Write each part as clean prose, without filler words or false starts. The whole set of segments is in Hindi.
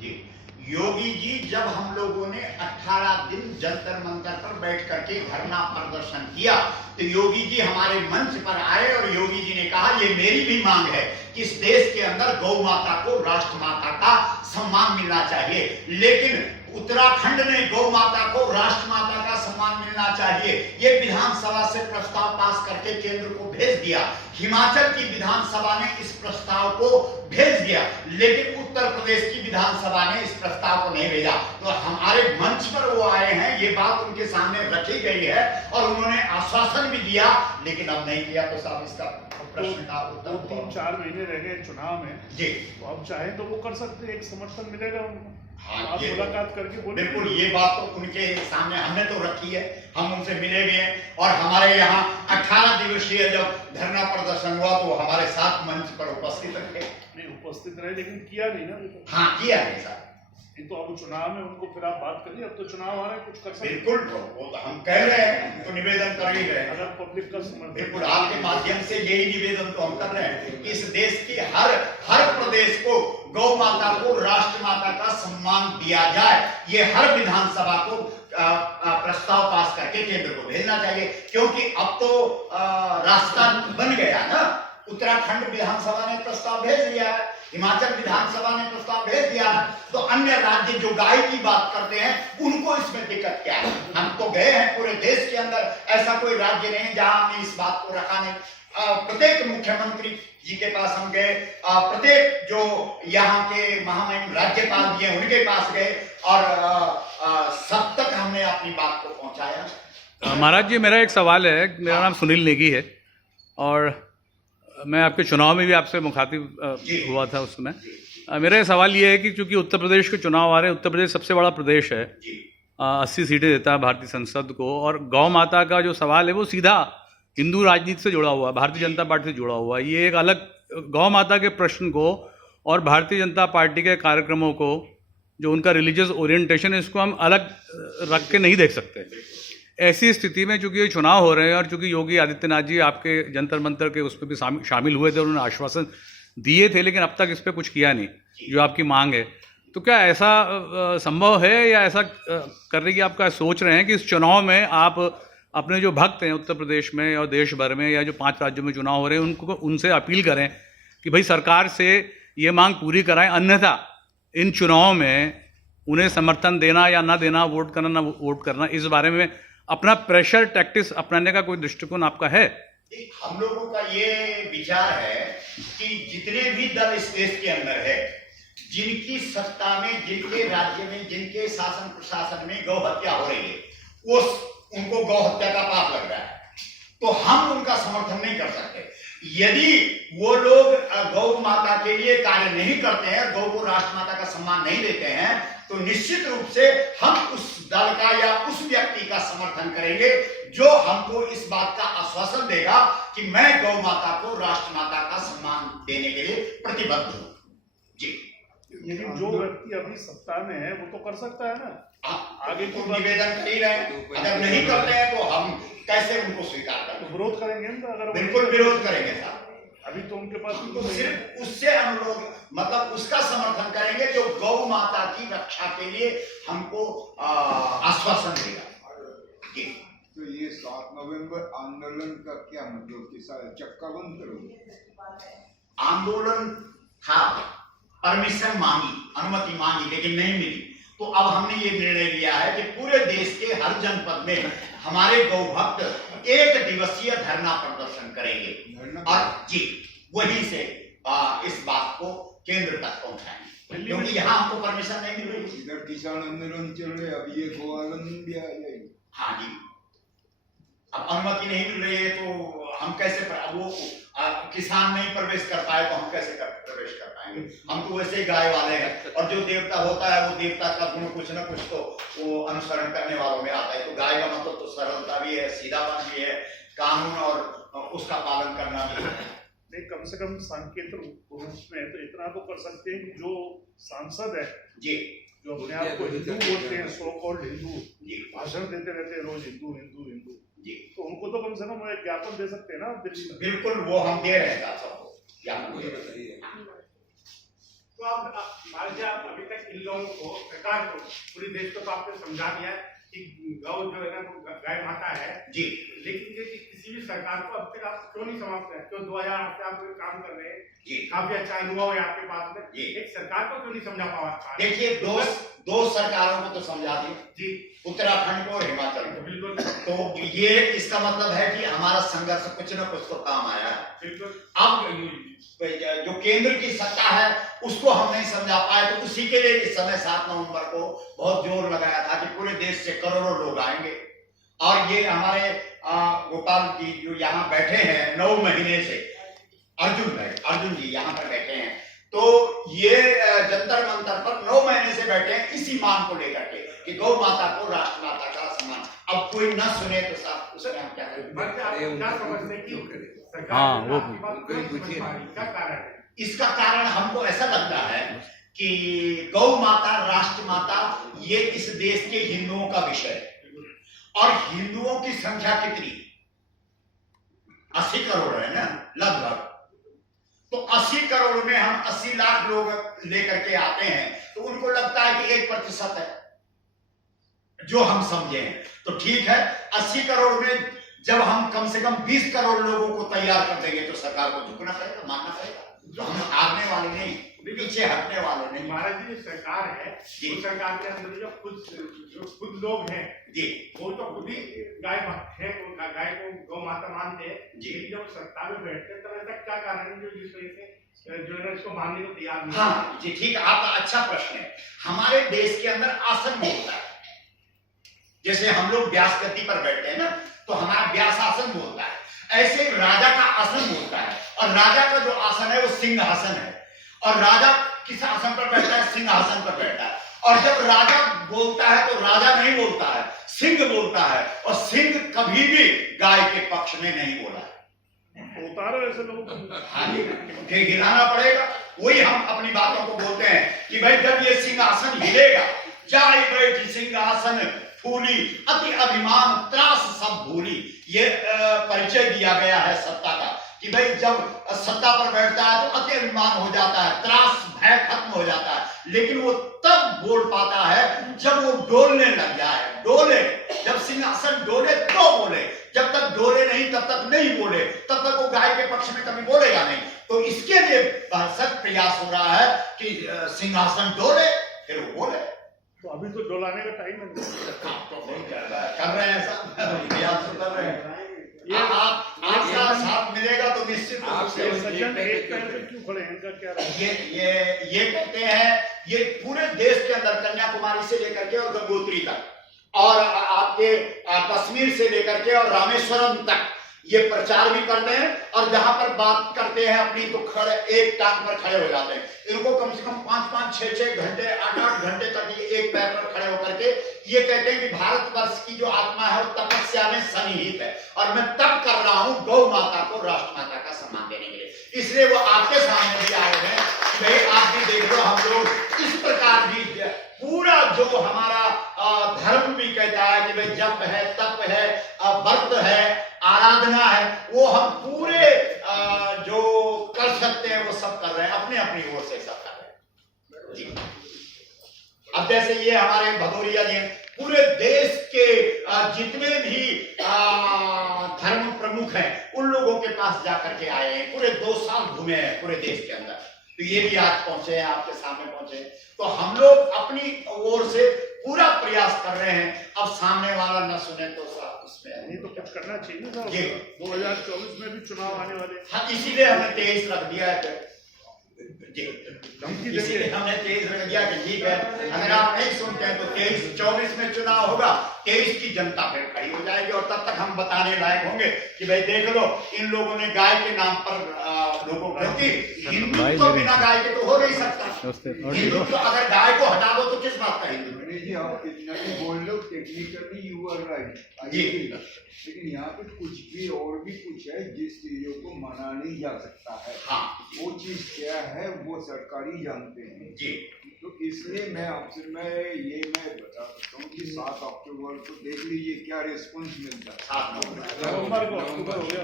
जी, योगी जी जब हम लोगों ने 18 दिन जंतर मंतर पर बैठ करके धरना प्रदर्शन किया तो योगी जी हमारे मंच पर आए और योगी जी ने कहा ये मेरी भी मांग है कि इस देश के अंदर गौ माता को राष्ट्र माता का सम्मान मिलना चाहिए, लेकिन उत्तराखंड ने गौ माता को राष्ट्र माता का सम्मान मिलना चाहिए ये विधानसभा से प्रस्ताव पास करके केंद्र को भेज दिया। हिमाचल की विधानसभा ने इस प्रस्ताव को भेज दिया, लेकिन उत्तर प्रदेश की विधानसभा ने इस प्रस्ताव को नहीं भेजा। तो हमारे मंच पर वो आए हैं, ये बात उनके सामने रखी गई है और उन्होंने आश्वासन भी दिया, लेकिन अब नहीं किया। तो साहब इसका प्रश्न का उत्तर 3-4 महीने रह गए चुनाव में जी, तो अब चाहे तो वो कर सकते, एक समर्थन मिलेगा उनको। हाँ, आप मुलाकात करके बोले। बिल्कुल, ये बात तो उनके सामने हमने तो रखी है, हम उनसे मिले भी हैं और हमारे यहाँ 18 दिवसीय जब धरना प्रदर्शन हुआ तो हमारे साथ मंच पर उपस्थित रहे। नहीं उपस्थित रहे लेकिन किया नहीं ना। हाँ किया नहीं सर। ये तो अब चुनाव में उनको फिर आप बात करिए, अब तो चुनाव आ रहे हैं, कुछ कर सकते। बिल्कुल, वो तो हम कह रहे हैं, तो निवेदन कर ही रहे हैं। अगर पब्लिक का समर्थन, बिल्कुल आपके माध्यम से यही निवेदन तो हम कर रहे हैं कि इस देश की हर प्रदेश को गौ माता को राष्ट्र माता का सम्मान दिया जाए, ये हर विधानसभा को प्रस्ताव पास करके केंद्र को भेजना चाहिए, क्योंकि अब तो रास्ता बन गया ना। उत्तराखंड विधानसभा ने प्रस्ताव भेज दिया है, हिमाचल विधानसभा ने प्रस्ताव भेज दिया है, तो अन्य राज्य जो गाय की बात करते हैं उनको इसमें दिक्कत क्या है? हम तो गए हैं पूरे देश के अंदर, ऐसा कोई राज्य नहीं जहां हमने इस बात को रखा नहीं। प्रत्येक मुख्यमंत्री जी के पास हम गए, प्रत्येक जो यहाँ के महामहिम राज्यपाल जी हैं उनके पास गए और सब तक हमने अपनी बात को पहुंचाया। महाराज जी, मेरा एक सवाल है। मेरा नाम सुनील नेगी है और मैं आपके चुनाव में भी आपसे मुखातिब हुआ था उस समय। मेरा सवाल ये है कि चूंकि उत्तर प्रदेश के चुनाव आ रहे हैं, उत्तर प्रदेश सबसे बड़ा प्रदेश है, 80 सीटें देता है भारतीय संसद को, और गौ माता का जो सवाल है वो सीधा हिंदू राजनीति से जुड़ा हुआ है, भारतीय जनता पार्टी से जुड़ा हुआ है। ये एक अलग गौ माता के प्रश्न को और भारतीय जनता पार्टी के कार्यक्रमों को, जो उनका रिलीजियस ओरिएंटेशन है, इसको हम अलग रख के नहीं देख सकते। ऐसी स्थिति में चूंकि ये चुनाव हो रहे हैं और चूंकि योगी आदित्यनाथ जी आपके जंतर मंतर के उसमें भी शामिल हुए थे, उन्होंने आश्वासन दिए थे, लेकिन अब तक इस पर कुछ किया नहीं जो आपकी मांग है, तो क्या ऐसा संभव है या ऐसा करने की आप क्या सोच रहे हैं कि इस चुनाव में आप अपने जो भक्त हैं उत्तर प्रदेश में और देश भर में या जो 5 राज्यों में चुनाव हो रहे हैं उनसे अपील करें कि भाई सरकार से ये मांग पूरी कराएं, अन्यथा इन चुनाव में उन्हें समर्थन देना या ना देना, वोट करना ना वोट करना, इस बारे में अपना प्रेशर टैक्टिक्स अपनाने का कोई दृष्टिकोण आपका है? हम लोगों का ये विचार है कि जितने भी दल इस देश के अंदर है, जिनकी सत्ता में, जिनके राज्य में, जिनके शासन प्रशासन में गौ हत्या हो रही है, वो उनको गौ हत्या का पाप लग रहा है, तो हम उनका समर्थन नहीं कर सकते। यदि वो लोग गौ माता के लिए कार्य नहीं करते हैं, गौ को राष्ट्र माता का सम्मान नहीं देते हैं, तो निश्चित रूप से हम उस दल का या उस व्यक्ति का समर्थन करेंगे जो हमको इस बात का आश्वासन देगा कि मैं गौ माता को राष्ट्र माता का सम्मान देने के लिए प्रतिबद्ध हूं। जी, लेकिन जो व्यक्ति अभी सत्ता में है वो तो कर सकता है ना। आगे तो निवेदन कर ही रहे हैं, अगर नहीं करते हैं तो हम कैसे उनको स्वीकार करें? तो विरोध करेंगे ना, अगर बिल्कुल विरोध करेंगे साहब। अभी तो उनके पास तो सिर्फ उससे हम लोग मतलब उसका समर्थन करेंगे जो गौ माता की रक्षा के लिए हमको आश्वासन देगा। तो ये 7 नवंबर आंदोलन का क्या मतलब कि चक्का बंद करोगे? आंदोलन था, परमिशन मांगी, अनुमति मांगी, लेकिन नहीं मिली, तो अब हमने ये निर्णय लिया है कि पूरे देश के हर जनपद में हमारे गौ भक्त 1 दिवसीय धरना प्रदर्शन करेंगे और जी वहीं से इस बात को केंद्र तक पहुंचाएंगे, क्योंकि यहाँ हमको परमिशन नहीं मिल रही। इधर किसान आंदोलन चल रहे, अब ये गौ आंदोलन भी आ जाएगी। हाँ जी, अब अनुमति नहीं मिल रही है तो हम कैसे, वो किसान नहीं प्रवेश कर पाए तो हम कैसे प्रवेश कर पाएंगे? हम तो वैसे ही गाय वाले हैं और जो देवता होता है वो देवता का गुण कुछ ना कुछ तो वो अनुसरण करने वालों में आता है। तो गाय का मतलब तो सरलता भी है, सीधापन भी है, कानून और उसका पालन करना भी है। नहीं, कम से कम संकेत रूप में तो इतना तो कर सकते हैं कि जो सांसद है जी, जो अपने आप को हिंदू बोलते हैं, सो कॉल्ड हिंदू, भाषण देते रहते हैं रोज हिंदू हिंदू हिंदू, तो उनको तो कम से कम एक ज्ञापन दे सकते हैं ना दिल्ली में। बिल्कुल, वो हम दे रहे हैं सबको ज्ञापन। तो आप अभी तक लोगों को, सरकार को, पूरे देश को तो आपने समझा दिया है कि गौ जो है ना वो गाय माता है जी। लेकिन ये किसी भी सरकार को अब तक आप क्यों नहीं समझते हैं? क्यों 2008 से आप काम कर रहे हैं, जी। काफी अच्छा अनुभव है आपके पास में, जी। एक सरकार को क्यों नहीं समझा पावा? देखिए, दो सरकारों को तो समझा दी जी, उत्तराखंड को और हिमाचल को। बिल्कुल तो ये इसका मतलब है कि हमारा संघर्ष कुछ न कुछ तो काम आया है। बिल्कुल। अब जो केंद्र की सत्ता है उसको हम नहीं समझा पाए, तो उसी के लिए इस समय 7 नवंबर को बहुत जोर लगाया था कि पूरे देश से करोड़ों लोग आएंगे। और ये हमारे गोपाल जी जो यहाँ बैठे हैं 9 महीने से, अर्जुन जी यहाँ पर बैठे हैं, तो ये जंतर मंतर पर 9 महीने से बैठे हैं इसी मांग को लेकर के कि गौ माता को राष्ट्र माता का सम्मान। अब कोई न सुने तो साहब उसे हम क्या करें? हाँ, वो क्या कारण है? इसका कारण हमको ऐसा लगता है कि गौ माता राष्ट्र माता ये इस देश के हिंदुओं का विषय है। और हिंदुओं की संख्या कितनी? 80 करोड़ है ना लगभग। तो 80 करोड़ में हम 80 लाख लोग लेकर के आते हैं, तो उनको लगता है कि 1% है जो हम समझे हैं। तो ठीक है, 80 करोड़ में जब हम कम से कम 20 करोड़ लोगों को तैयार कर देंगे तो सरकार को झुकना पड़ेगा, मानना पड़ेगा। तो हम भागने वाले नहीं, पीछे हटने वाले नहीं। महाराज जी, सरकार है, तो सरकार के अंदर जो खुद लोग हैं जी, वो तो खुद ही गाय भक्त है, गाय को गौ माता मानते हैं जी। लेकिन जब सत्ता में बैठते हैं तो ऐसा क्या कारण है जो जिस वजह से जो है इसको मानने को तैयार नहीं? हाँ जी, ठीक, आपका अच्छा प्रश्न है। हमारे देश के अंदर आसन बोलता है। जैसे हम लोग व्यास गद्दी पर बैठते हैं ना, तो हमारा व्यास आसन बोलता है। ऐसे राजा का आसन बोलता है, और राजा का जो आसन है वो सिंहासन है। और राजा किस आसन पर बैठता है? सिंहासन पर बैठता है। और जब राजा बोलता है तो राजा नहीं बोलता है, सिंह बोलता है। और सिंह कभी भी गाय के पक्ष में नहीं बोला है। उतारो ऐसे लोगों को। हाँ जी, हिलाना पड़ेगा। वही हम अपनी बातों को बोलते हैं कि भाई जब ये सिंहासन हिलेगा, जाई बैठी सिंहासन फूली, अति अभिमान त्रास सब भूली। ये परिचय दिया गया है सत्ता का कि भाई जब सत्ता पर बैठता है तो अति अभिमान हो जाता है, त्रास भय खत्म हो जाता है। लेकिन वो तब बोल पाता है जब वो डोलने लग जाए। डोले, जब सिंहासन डोले तो बोले, जब तक डोले नहीं तब तक नहीं बोले, तब तक वो गाय के पक्ष में कभी बोलेगा नहीं। तो इसके लिए भरसक प्रयास हो रहा है कि सिंहासन डोले फिर वो बोले। तो अभी तो डोलाने का टाइम है, कर रहे हैं सब, प्रयास तो कर रहे हैं। आपका साथ मिलेगा तो निश्चित रूप से। सज्जन एक पैर पे क्यों खड़े हैं, इनका क्या है? ये कहते हैं, ये पूरे देश के अंदर कन्याकुमारी से लेकर के और गंगोत्री तक, और आपके कश्मीर से लेकर के और रामेश्वरम तक ये प्रचार भी करते हैं। और जहां पर बात करते हैं अपनी तो खड़े एक टांग पर खड़े हो जाते हैं। इनको कम से कम 5-5, 6-6 घंटे, 8-8 घंटे तक ये एक पैर पर खड़े होकर के ये कहते हैं कि भारतवर्ष की जो आत्मा है वो तपस्या में सन्निहित है, और मैं तब कर रहा हूं गौ माता को राष्ट्र माता का सम्मान देने के लिए। इसलिए वो आपके सामने भी आए हैं कि भाई आप भी देख लो, हम लोग इस प्रकार भी पूरा जो हमारा धर्म भी कहता है कि भाई जप है, तप है, व्रत है, आराधना है, वो हम पूरे जो कर सकते हैं वो सब कर रहे हैं, अपने अपनी ओर से सब कर रहे हैं जी। अब जैसे ये हमारे भदौरिया जी पूरे देश के जितने भी धर्म प्रमुख हैं उन लोगों के पास जाकर के आए हैं, पूरे 2 साल घूमे हैं पूरे देश के अंदर। तो ये भी आज पहुंचे हैं, आपके सामने पहुंचे। तो हम लोग अपनी ओर से पूरा प्रयास कर रहे हैं। अब सामने वाला न सुने तो इसमें नहीं तो कुछ करना चाहिए ना। 2024 में भी चुनाव आने वाले। हाँ, इसीलिए हमने 23 रख दिया है जी, इसीलिए हमने 23 रख दिया कि ठीक है, अगर आप नहीं सुनते हैं तो 23-24 में चुनाव होगा, 23 की जनता फिर खड़ी हो जाएगी। और तब तक हम बताने लायक होंगे कि भाई देख लो, इन लोगों ने गाय के नाम पर लोगों को कहती, हिंदू तो बिना गाय के तो हो नहीं सकता। हिंदू तो अगर गाय को हटा दो तो किस बात का हिंदू? जी आप कितना भी बोल लो, टेक्निकली यू आर राइट जी, लेकिन यहाँ पे कुछ भी और भी कुछ है जिस चीजों को माना नहीं जा सकता है। हाँ, वो चीज क्या है वो सरकारी जानते हैं जी। तो इसलिए मैं आपसे मैं बता सकता हूँ कि 7 अक्टूबर को देख लीजिए क्या रिस्पॉन्स मिलता है। 7 नवंबर को अक्टूबर हो गया।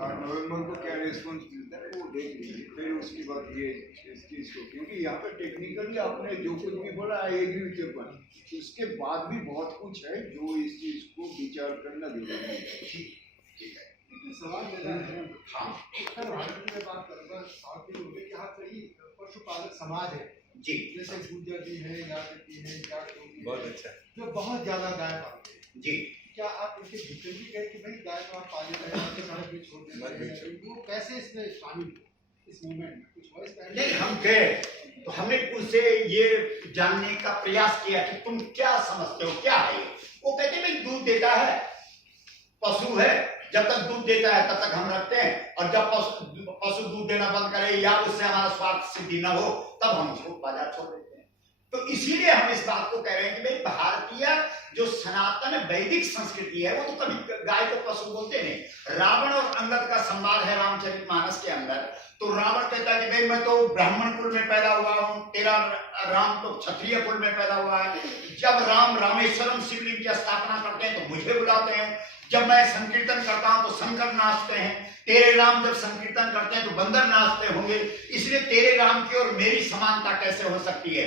8 नवंबर को क्या रिस्पॉन्स मिलता है वो देख लीजिए, फिर उसके बाद ये इस चीज को, क्योंकि यहाँ पे टेक्निकली आपने जो कुछ भी बोला I agree with your point, उसके बाद भी बहुत कुछ है जो इस चीज को विचार करना जरूरी है। ठीक है। लेकिन सवाल मेरा है, हाँ उत्तर भारत में बात करूँगा, साउथ के लोग यहाँ कई पशुपालक समाज है जी जैसे गुर्जर जी है, यादव जी है, जाट लोग भी बहुत हैं, अच्छा। जो बहुत ज्यादा गाय पालते हैं। जी क्या आप इनके भीतर भी गए कि भाई गाय को आप पाले रहे हैं, आपके सड़क पे छोड़ देते हैं, वो कैसे इसमें शामिल हुए? इस मूवमेंट में कुछ हुआ इस पहले? नहीं, हम गए तो हमने उनसे ये जानने का प्रयास किया कि तुम क्या समझते हो, क्या है ये। वो कहते भाई दूध देता है, पशु है, जब तक दूध देता है तब तक हम रखते हैं, और जब पशु दूध देना बंद करे या उससे हमारा स्वार्थ सिद्धि न हो तब हम उसको बाजार छोड़ देते हैं। तो इसीलिए हम इस बात को कह रहे हैं कि भाई भारतीय जो सनातन वैदिक संस्कृति है वो तो कभी गाय को पशु बोलते नहीं। रावण और अंगद का संवाद है रामचरितमानस के अंदर, तो रावण कहता है कि भाई मैं तो ब्राह्मण कुल में पैदा हुआ हूं, तेरा राम तो क्षत्रिय कुल में पैदा हुआ है। जब राम रामेश्वरम शिवलिंग की स्थापना करते हैं तो मुझे बुलाते हैं, जब मैं संकीर्तन करता हूं तो शंकर नाचते हैं, तेरे राम जब संकीर्तन करते हैं तो बंदर नाचते होंगे, इसलिए तेरे राम की और मेरी समानता कैसे हो सकती है,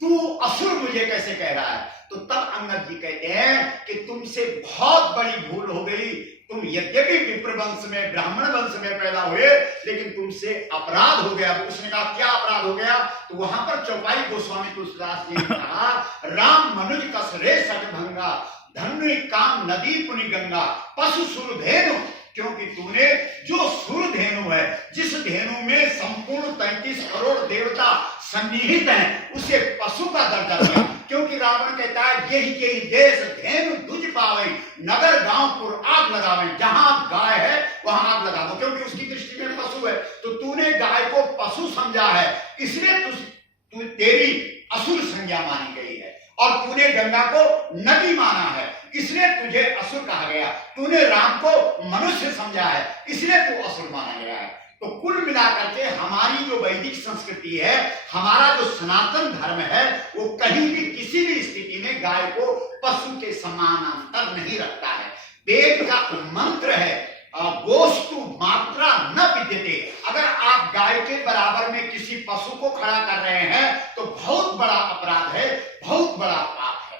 तू असुर मुझे कैसे कह रहा है। तो तब अंगद जी कहते हैं कि तुमसे बहुत बड़ी भूल हो गई, तुम यद्यपि विप्र वंश में ब्राह्मण वंश में पैदा हुए लेकिन तुमसे अपराध हो गया। उसने कहा क्या अपराध हो गया, तो वहां पर चौपाई गोस्वामी तुलसीदास जी ने कहा राम मनुज कसरे सटभंगा धन्वी काम नदी पुनि गंगा पशु सुरधेनु, क्योंकि तूने जो सुरधेनु है, जिस धेनु में संपूर्ण 33 करोड़ देवता सन्निहित हैं, उसे पशु का दर्जा दिया। क्योंकि रावण कहता है यही देश धेनु दुज पावे, नगर गांव पुर आग लगावे, जहां गाय है वहां आग लगा दो, क्योंकि उसकी दृष्टि में पशु है। तो तूने गाय को पशु समझा है, इसलिए तू तेरी असुर संज्ञा मानी गई है, और तूने गंगा को नदी माना है, इसलिए तुझे असुर कहा गया। तूने राम को मनुष्य समझा है, इसलिए तू असुर माना गया है। तो कुल मिलाकर के हमारी जो वैदिक संस्कृति है, हमारा जो सनातन धर्म है, वो कहीं भी किसी भी स्थिति में गाय को पशु के समानांतर नहीं रखता है। वेद का मंत्र है गोस्तु मात्रा न विद्यते। अगर आप गाय के बराबर में किसी पशु को खड़ा कर रहे हैं तो बहुत बड़ा अपराध है, बहुत बड़ा पाप है।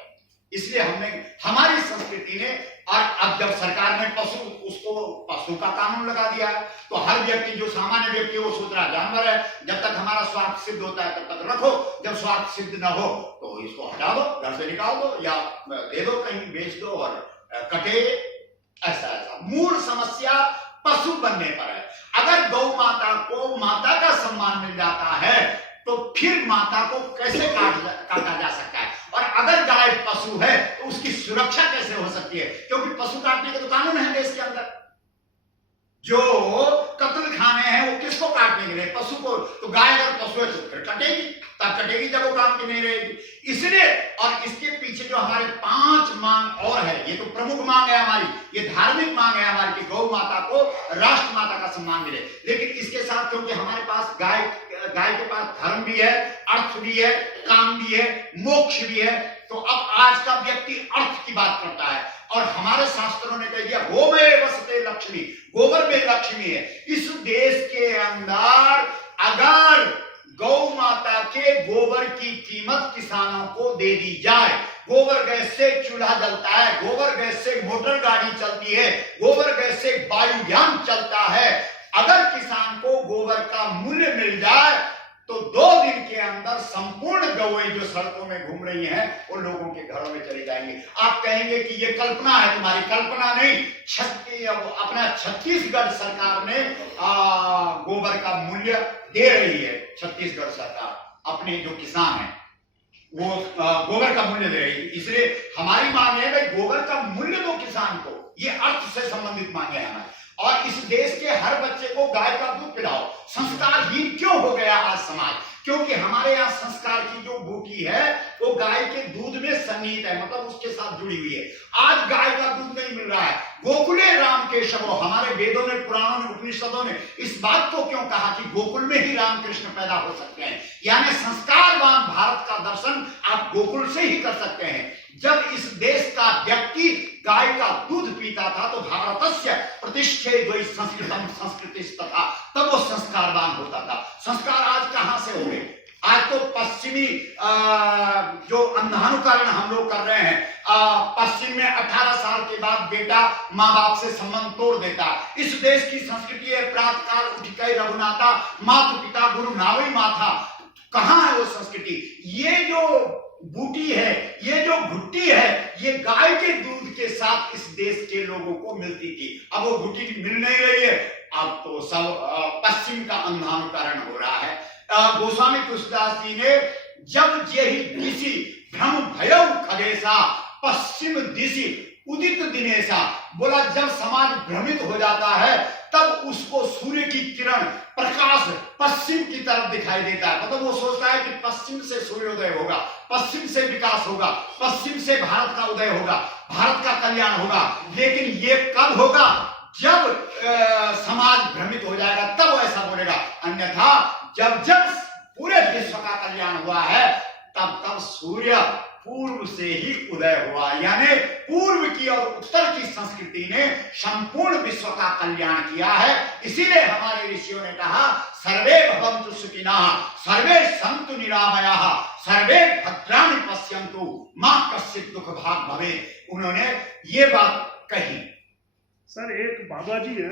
इसलिए हमारी संस्कृति ने, और अब जब सरकार ने उसको पशु का कानून लगा दिया है, तो हर व्यक्ति जो सामान्य व्यक्ति है वो सोच रहा जानवर है, जब तक हमारा स्वार्थ सिद्ध होता है तब तक रखो, जब स्वार्थ सिद्ध न हो तो इसको हटा दो, घर से निकाल दो या दे दो, कहीं बेच दो और कटे। ऐसा मूल समस्या पशु बनने पर है। अगर गौ माता को माता का सम्मान मिल जाता है तो फिर माता को कैसे काटा जा सकता है, और अगर गाय पशु है तो उसकी सुरक्षा कैसे हो सकती है, क्योंकि पशु काटने के तो कानून है देश के अंदर। जो कत्ल खाने हैं वो किसको काटने के लिए, पशु को। तो गाय अगर पशु है तो फिर कटेगी, तब कटेगी जब वो काम की नहीं रहेगी। इसलिए, और इसके पीछे जो हमारे 5 मांग और है, ये तो प्रमुख मांग है हमारी, ये धार्मिक मांग है हमारी कि गौ माता को राष्ट्र माता का सम्मान मिले। लेकिन इसके साथ क्योंकि हमारे पास गाय के पास धर्म भी है, अर्थ भी है, काम भी है, मोक्ष भी है, तो अब आज का व्यक्ति अर्थ की बात करता है। और हमारे शास्त्रों ने कह दिया गोमे वसते लक्ष्मी, गोबर में लक्ष्मी है। इस देश के अंदर अगर गौ माता के गोबर की कीमत किसानों को दे दी जाए, गोबर गैस से चूल्हा जलता है, गोबर गैस से मोटर गाड़ी चलती है, गोबर गैस से वायुयान चलता है, अगर किसान को गोबर का मूल्य मिल जाए तो 2 दिन के अंदर संपूर्ण गौएं जो सड़कों में घूम रही हैं उन लोगों के घरों में चली जाएंगी। आप कहेंगे कि ये कल्पना है, तुम्हारी कल्पना नहीं, अपना छत्तीसगढ़ सरकार ने गोबर का मूल्य दे रही है। छत्तीसगढ़ सरकार अपने जो किसान है वो गोबर का मूल्य दे रही है। इसलिए हमारी मांग है भाई गोबर का मूल्य दो किसान को, ये अर्थ से संबंधित मांगे हैं हमारी। और इस देश के हर बच्चे को गाय का दूध पिलाओ। संस्कारहीन क्यों हो गया आज समाज, क्योंकि हमारे यहाँ संस्कार की जो भूखी है वो गाय के दूध में सन्निहित है, मतलब उसके साथ जुड़ी हुई है। आज गाय का दूध नहीं मिल रहा है। गोकुले राम केशवो, हमारे वेदों ने, पुराणों ने, उपनिषदों ने इस बात को क्यों कहा कि गोकुल में ही राम कृष्ण पैदा हो सकते हैं, यानी संस्कारवान भारत भारत का दर्शन आप गोकुल से ही कर सकते हैं। जब इस देश का व्यक्ति गाय का दूध पीता था तो भारतस्य प्रतिष्ठे द्वै संस्कृतम संस्कृतिस्तथा, तब वो संस्कारवान होता था। संस्कार आज कहां से हो गए? आज तो पश्चिमी जो अंधानुकरण हम लोग कर रहे हैं, पश्चिम में 18 साल के बाद बेटा माँ बाप से संबंध तोड़ देता। इस देश की संस्कृति है प्रातःकाल उठ के रघुनाथा मातु पिता गुरु नावई माथा। कहाँ है वो संस्कृति? ये जो बूटी है, ये जो भुट्टी है, ये गाय के दूध के साथ इस देश के लोगों को मिलती थी। अब वो भुट्टी मिल नहीं रही है, अब तो सब पश्चिम का अंधानुकरण हो रहा है। गोस्वामी तुलसीदास जी ने जब जेहि दिशि भ्रम भयउ खगेशा पश्चिम दिशि उदित दिनेशा, बोला जब समाज भ्रमित हो जाता है तब उसको सूर्य की किरण प्रकाश पश्चिम की तरफ दिखाई देता है। मतलब वो सोचता है कि पश्चिम से सूर्योदय होगा, पश्चिम से विकास होगा, पश्चिम से भारत का उदय होगा, भारत का कल्याण होगा। लेकिन ये कब होगा? जब समाज भ्रमित हो जाएगा तब ऐसा बोलेगा। अन्यथा जब जब पूरे विश्व का कल्याण हुआ है तब तब सूर्य पूर्व से ही उदय हुआ, यानी पूर्व की और उत्तर की संस्कृति ने संपूर्ण विश्व का कल्याण किया है। इसीलिए हमारे ऋषियों ने कहा सर्वे भवन्तु सुखिनः सर्वे सन्तु निरामयाः सर्वे भद्राणि पश्यन्तु मा कश्चित् दुःख भाग् भवेत्। उन्होंने ये बात कही। सर एक बाबा जी है